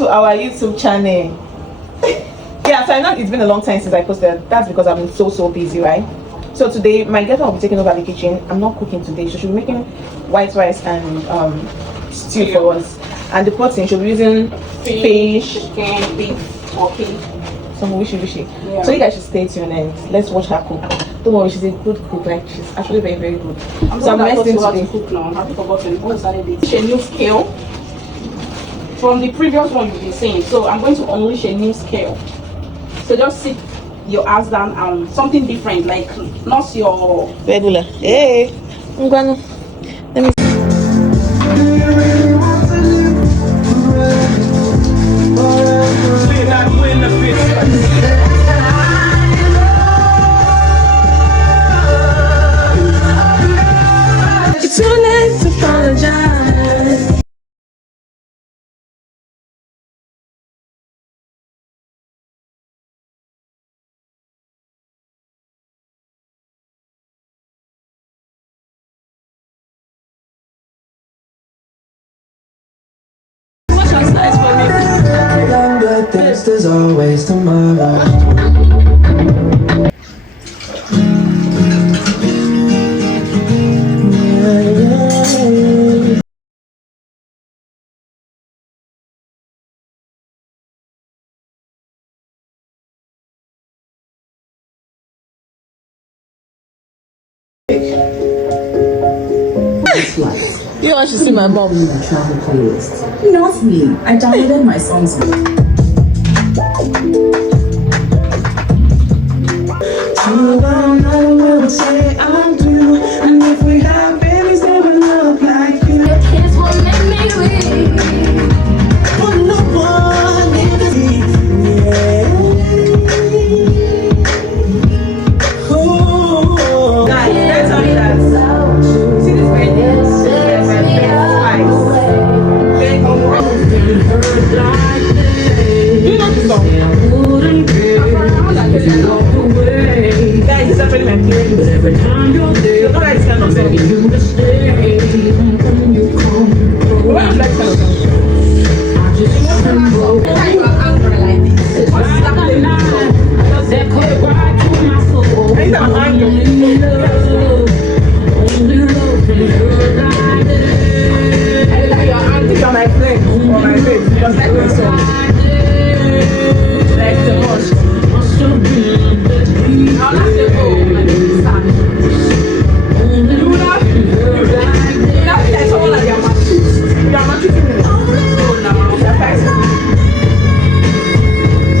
to our YouTube channel. Yeah, so I know it's been a long time since I posted. That's because I've been so busy, right? So today my girlfriend will be taking over the kitchen. I'm not cooking today, so she'll be making white rice and stew for us. And the potting she'll be using fish, chicken, beef, turkey. Some wishy. Yeah. So you guys should stay tuned and let's watch her cook. Don't worry, she's a good cook. Like she's actually very good. I'm learning to cook now. Have you forgotten? What started it? A new skill from the previous one you've been saying. So I'm going to unleash a new skill. So just sit your ass down and something different, like not your regular. Hey, I'm gonna let me. It's too late to apologize. There's always tomorrow. You want to see my mom? Travel playlist. Not me. I downloaded my songs. I will say I'm through, and if we have babies, they will look like you. Kids will make me weak. But no one is Guys, let's tell you that. See this baby? Do you know the song? Guys, it's actually my favorite. Every time you're there, you don't like this kind of song. Why do you like this kind of song? Anytime I'm angry, on my plate or my face, just like this song. Like the much. I'll not say go like this. You would have like someone like your match. Your match is me. Oh no, your face.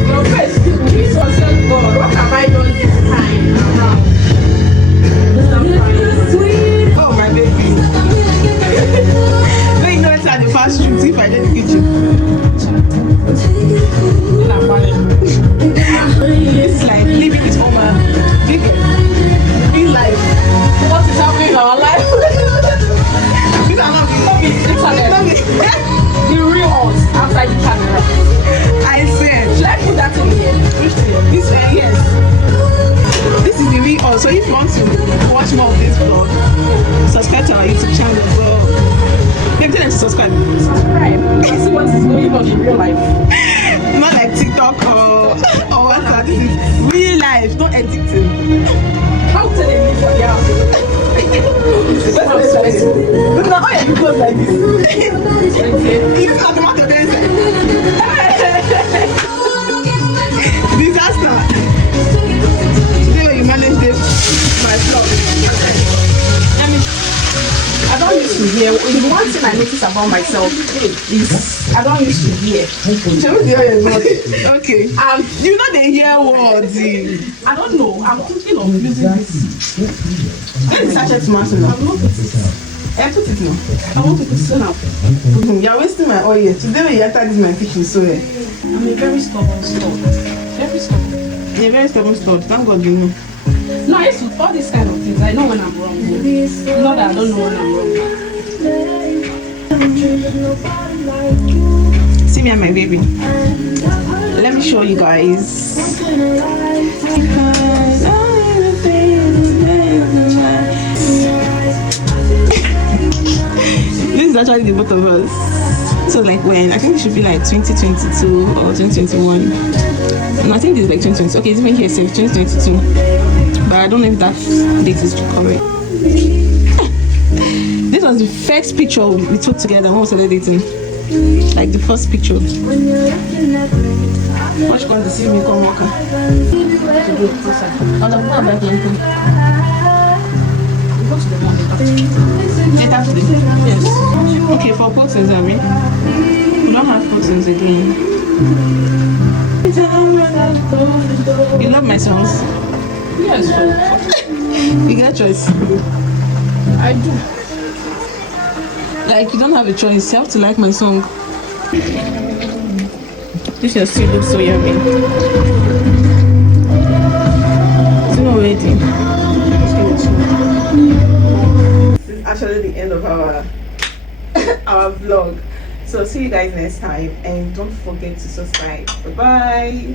Your face, please yourself, God. What have I done this time? Oh my baby. Let you know it's at the fast food if I did the kitchen. It's like living it over. Real life. What is happening in our life? These are not the real ones outside the camera. I said, should I put that in here? This way, yes. This is the real us. So if you want to watch more of this vlog, subscribe to our YouTube channel. So maybe tell them to subscribe. Subscribe. See what is going on in real life. Not like TikTok or WhatsApp. This is real life. Don't edit it. How to tell them for the house? Look now, how you close like this? It's not the matter there. Disaster. Today when you manage this, my vlog. I don't used to hear. The one thing I notice about myself is I don't used to hear. Okay. You know they hear words. I don't know. I'm thinking of using this. Let me sachet tomato now. I'm not put it. I put it now. I want to put it now. You're wasting my oil. Today when you enter this my kitchen, so I'm a very stubborn stud. Very stubborn. You're a very stubborn stud. Thank God you know. No, I used to all these kind of things. I know when I'm wrong. Not that I don't know when I'm wrong. See me and my baby. Let me show you guys. This is actually the both of us. So like when I think it should be like 2022 or 2021. No, I think it's like 2020. Okay, it's even here says 2022. But I don't know if that date is correct. This was the first picture we took together when we started dating. Like the first picture. Watch going to see me come walk. Later today? Yes. Okay, for photos, I mean. We don't have photos again. You love my songs? Yes, You get choice. I do. Like, you don't have a choice. You have to like my song. This your still looks so yummy. It's not ready. This is actually the end of our vlog. So see you guys next time, and don't forget to subscribe. Bye bye.